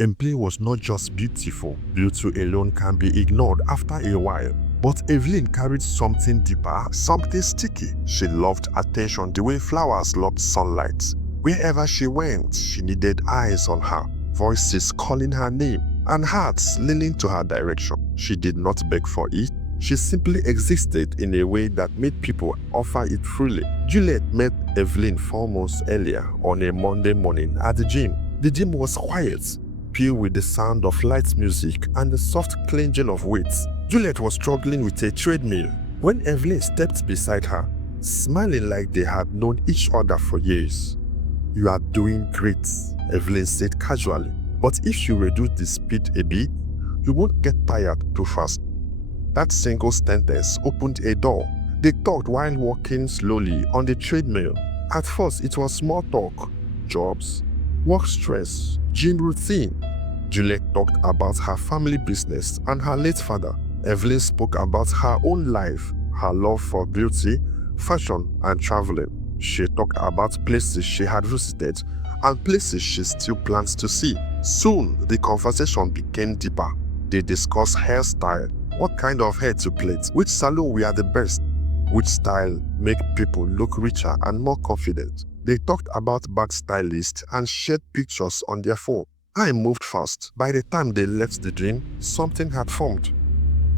Emily was not just beautiful. Beauty alone can be ignored after a while. But Evelyn carried something deeper, something sticky. She loved attention the way flowers loved sunlight. Wherever she went, she needed eyes on her, voices calling her name, and hearts leaning to her direction. She did not beg for it. She simply existed in a way that made people offer it freely. Juliet met Evelyn 4 months earlier on a Monday morning at the gym. The gym was quiet, filled with the sound of light music and the soft clenching of weights. Juliet was struggling with a treadmill when Evelyn stepped beside her, smiling like they had known each other for years. "You are doing great," Evelyn said casually. "But if you reduce the speed a bit, you won't get tired too fast." That single sentence opened a door. They talked while walking slowly on the treadmill. At first, it was small talk, jobs, work stress, gym routine. Juliet talked about her family business and her late father. Evelyn spoke about her own life, her love for beauty, fashion, and traveling. She talked about places she had visited and places she still plans to see. Soon, the conversation became deeper. They discussed hairstyle, what kind of hair to plait, which salon were the best, which style make people look richer and more confident. They talked about bag stylists and shared pictures on their phone. Time moved fast. By the time they left the gym, something had formed.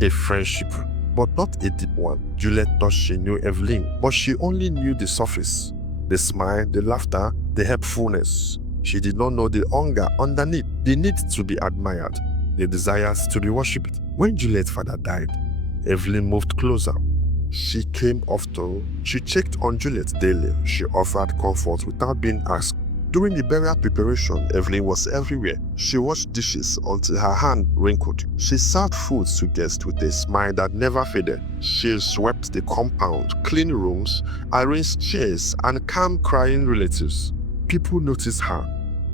A friendship, but not a deep one. Juliet thought she knew Evelyn, but she only knew the surface. The smile, the laughter, the helpfulness. She did not know the hunger underneath, the need to be admired, the desires to be worshipped. When Juliet's father died, Evelyn moved closer. She came often. She checked on Juliet daily. She offered comfort without being asked. During the burial preparation, Evelyn was everywhere. She washed dishes until her hand wrinkled. She served food to guests with a smile that never faded. She swept the compound, cleaned rooms, arranged chairs, and calmed crying relatives. People noticed her.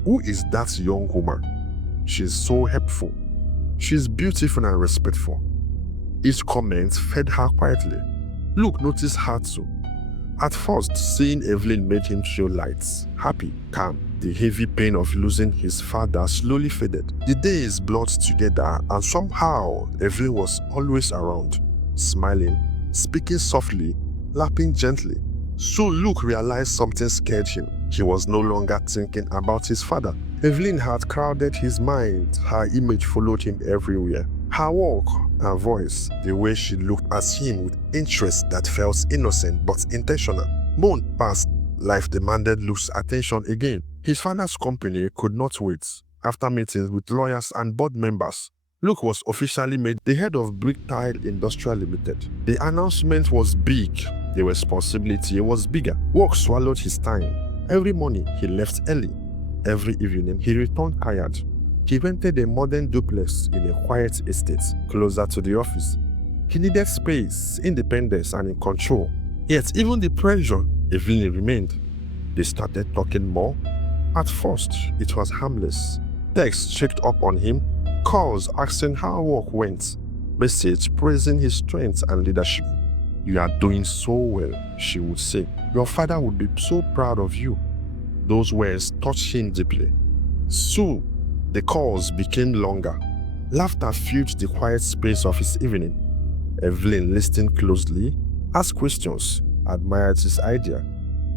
Who is that young woman? She's so helpful. She's beautiful and respectful. Each comment fed her quietly. Luke noticed her too. At first, seeing Evelyn made him feel light, happy, calm. The heavy pain of losing his father slowly faded. The days blurred together, and somehow Evelyn was always around, smiling, speaking softly, lapping gently. Soon Luke realized something scared him. He was no longer thinking about his father. Evelyn had crowded his mind. Her image followed him everywhere. Her walk, her voice, the way she looked at him with interest that felt innocent but intentional. Months passed. Life demanded Luke's attention again. His father's company could not wait. After meetings with lawyers and board members, Luke was officially made the head of Brick Tile Industrial Limited. The announcement was big. The responsibility was bigger. Work swallowed his time. Every morning he left early. Every evening he returned tired. He rented a modern duplex in a quiet estate closer to the office. He needed space, independence, and in control. Yet even the pressure, Evelyn remained. They started talking more. At first, it was harmless. Texts checked up on him, calls asking how work went, message praising his strength and leadership. "You are doing so well," she would say. "Your father would be so proud of you." Those words touched him deeply. Soon, the calls became longer. Laughter filled the quiet space of his evening. Evelyn listened closely, asked questions, admired his idea.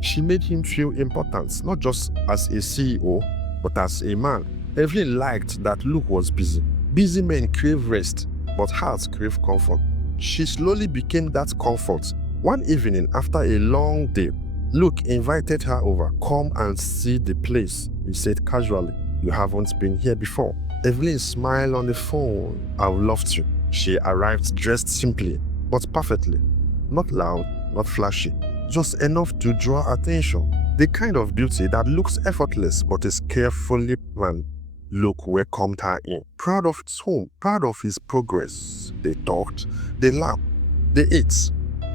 She made him feel important, not just as a CEO, but as a man. Evelyn liked that Luke was busy. Busy men crave rest, but hearts crave comfort. She slowly became that comfort. One evening after a long day, Luke invited her over. "Come and see the place," he said casually. "You haven't been here before." Evelyn smiled on the phone. "I would love to." She arrived dressed simply, but perfectly. Not loud, not flashy, just enough to draw attention. The kind of beauty that looks effortless but is carefully planned. Luke welcomed her in, proud of his home, proud of his progress. They talked, they laughed, they ate.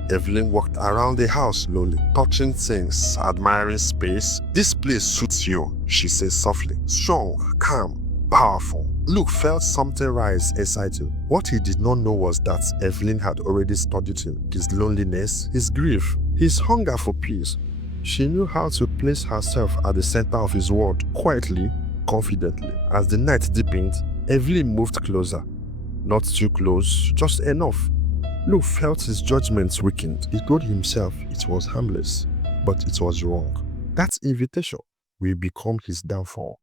Evelyn walked around the house slowly, touching things, admiring space. "This place suits you," she said softly. "Strong, calm, powerful." Luke felt something rise inside him. What he did not know was that Evelyn had already studied him, his loneliness, his grief, his hunger for peace. She knew how to place herself at the center of his world, quietly, confidently. As the night deepened, Evelyn moved closer. Not too close, just enough. Luke felt his judgments weakened. He told himself it was harmless, but it was wrong. That invitation will become his downfall.